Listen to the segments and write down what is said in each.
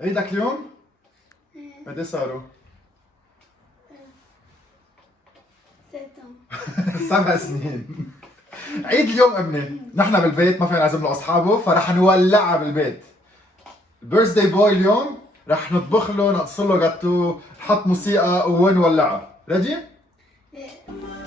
عيدك اليوم؟ قد ايه صاروا؟ 7 سنين. عيد اليوم ابني، نحن بالبيت ما فينا نعزم له اصحابه فرح نولعها بالبيت. البيرث داي بوي اليوم رح نطبخ له، نقص له جاتو، نحط موسيقى ونولعها. ريدي؟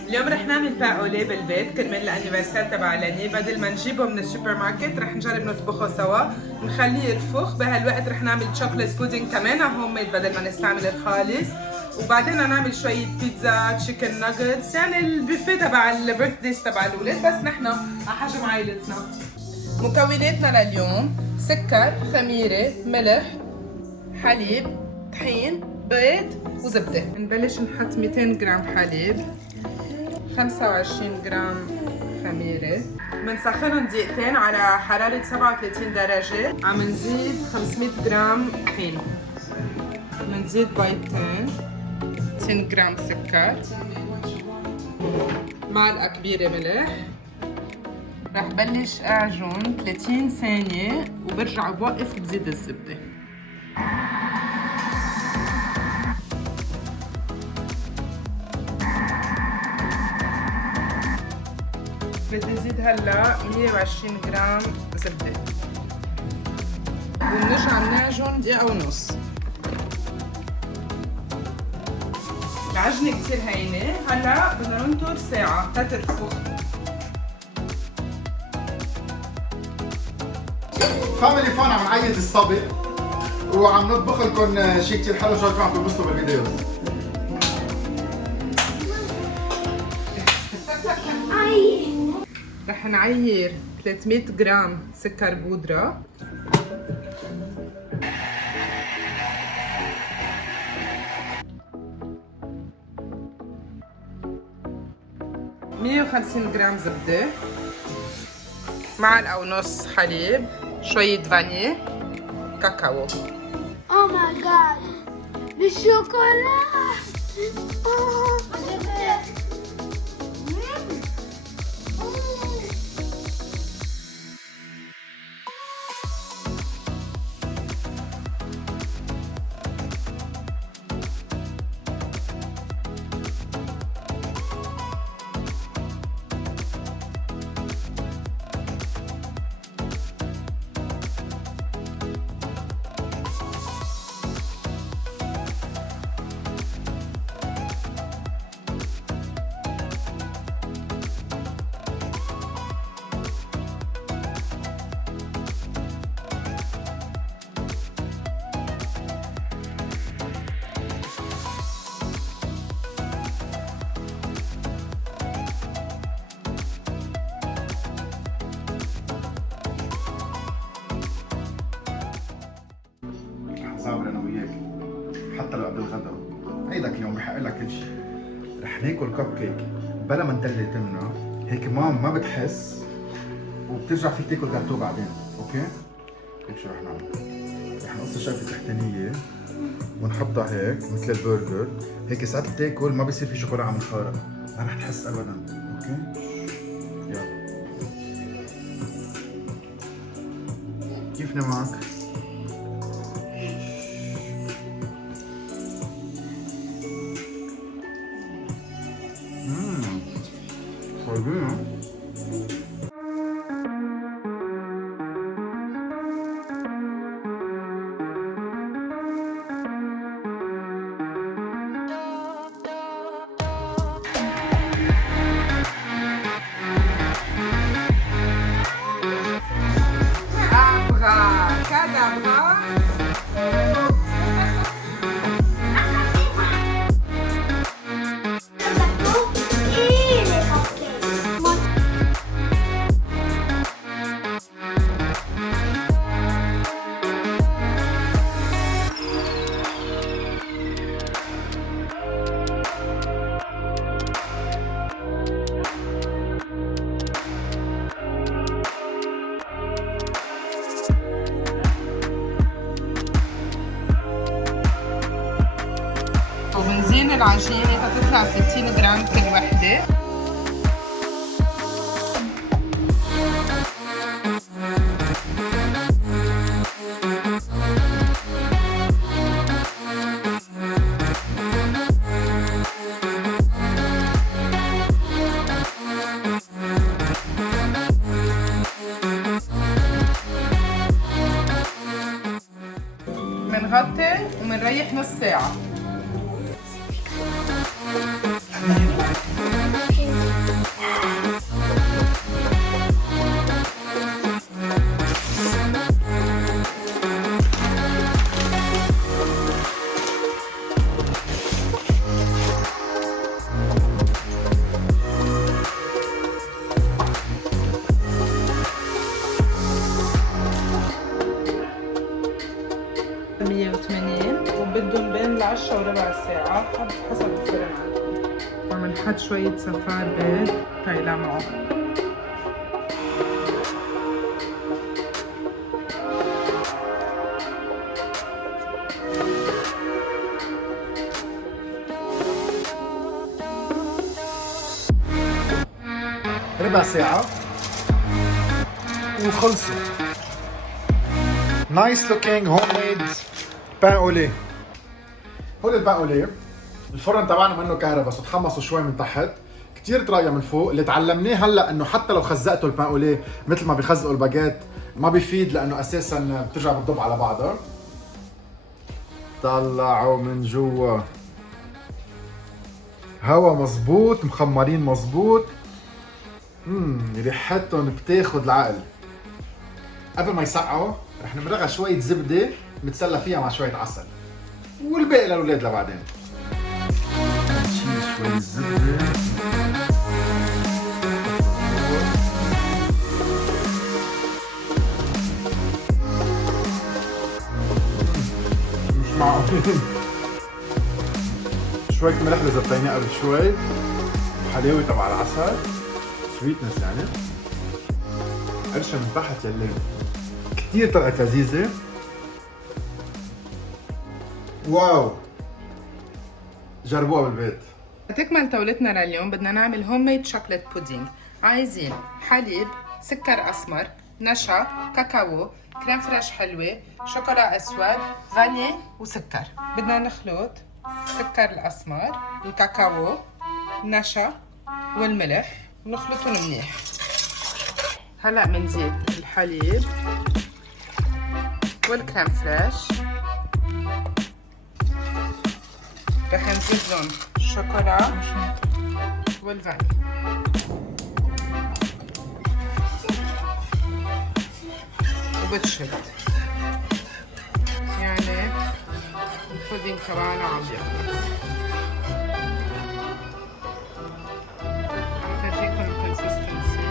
اليوم رح نعمل باقولي بالبيت كرمال الانيفرسير تبع لاني، بدل ما نجيبه من السوبر ماركت رح نجرب نطبخه سوا، نخليه يرفخ. بهالوقت رح نعمل شوكليت بودينج كمان هوم ميد بدل ما نستعمل الخالص، وبعدين نعمل شوية بيتزا، تشيكن ناجتس، يعني البوفيه تبع البيرث دايز تبع الاولاد، بس نحن على حجم عائلتنا. مكوناتنا لليوم: سكر، خميرة، ملح، حليب، طحين، بيض وزبدة. نبلش نحط 200 جرام حليب، 25 جرام خميرة، بنسخنهم دقيقتين على حرارة 37 درجة. عم نزيد 500 جرام طحين، بنزيد بيضتين، 200 جرام سكر، معلقة كبيرة ملح. رح بلش اعجن 30 ثانية وبرجع بوقف بزيد الزبدة. بدي زيد هلا 120 جرام زبدة وبنرجع نعجن دقيقة ونص. العجنة كتير هينة، هلا بدنا ننطر ساعة تترفخ. فاميلي فان عم نعيد الصبي وعم نطبخ لكم شيء كثير حلو، شو عم تنبسطوا بالفيديو. رح نعير 300 جرام سكر بودرة، 150 جرام زبدة، معلقة ونص حليب، شوية فانيليا، كاكاو. Oh my god! بالشوكولا! صابر انا وياك حتى لو قبل الغداء. عيدك اليوم بحق لك كل شيء. رح ناكل كب كيك بلا ما ندلل تمنا، هيك مام ما بتحس وبترجع فيك تاكل جاتو بعدين، اوكي؟ هيك شو رح نعمل؟ رح نقص الشقفة التحتانية ونحطها هيك مثل البرجر، هيك ساعات بتاكل ما بيصير في شوكولا عم الخارق، ما رح تحس ابدا، اوكي؟ يلا كيفني معك؟ حلوين. أبغى كدبغة. وبنزين العجينة تطلع 60 جرام كل وحدة. بنغطي وبنريح نص ساعة. وبدهم بين 10 وربع ساعة حسب الفرن عندكم. وبنحط شوية صفار بيض تيلمعوا. ربع ساعة وخلصوا. نايس لوكينج هوم ميد بان اولي. هول البان اولي الفرن تبعنا منه كهرباء بس تحمصوا شوي من تحت، كثير طرايه من فوق. اللي تعلمناه هلا انه حتى لو خزقتوا البان اولي مثل ما بيخزقوا الباجيت ما بيفيد لانه اساسا بترجع بتضب على بعضها. طلعوا من جوا هوا مزبوط، مخمرين مزبوط. ريحتهم بتاخد العقل. قبل ما يسقعوا رح نمرغها شوية زبدة نتسلى فيها مع شوية عسل، والباقي للأولاد لبعدين. نشيل شوية زبدة. مش معقول. شوية ملح اللي زبطيناه قبل شوي، حلاوة تبع العسل، سويتنس يعني. قرشة من تحت يلي كتير طلعت لذيذة. واو، جربوها بالبيت. لتكمل طاولتنا لليوم بدنا نعمل هوم ميد شوكليت بودينج. عايزين حليب، سكر اسمر، نشا، كاكاو، كريم فريش حلوة، شوكولا اسود، فانيليا وسكر. بدنا نخلط السكر الاسمر، الكاكاو، النشا والملح ونخلطهم منيح. هلا بنزيد الحليب والكريم فريش، رح نزيد لهم الشوكولا والفانيليا. وبتشد يعني البودينج تبعنا عم يخلص. عم فرجيكم الكونسستنسي.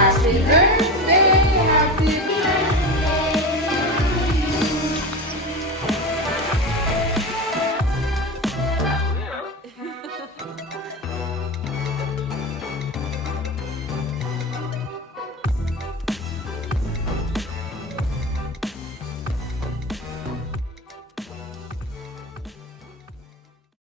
Happy birthday.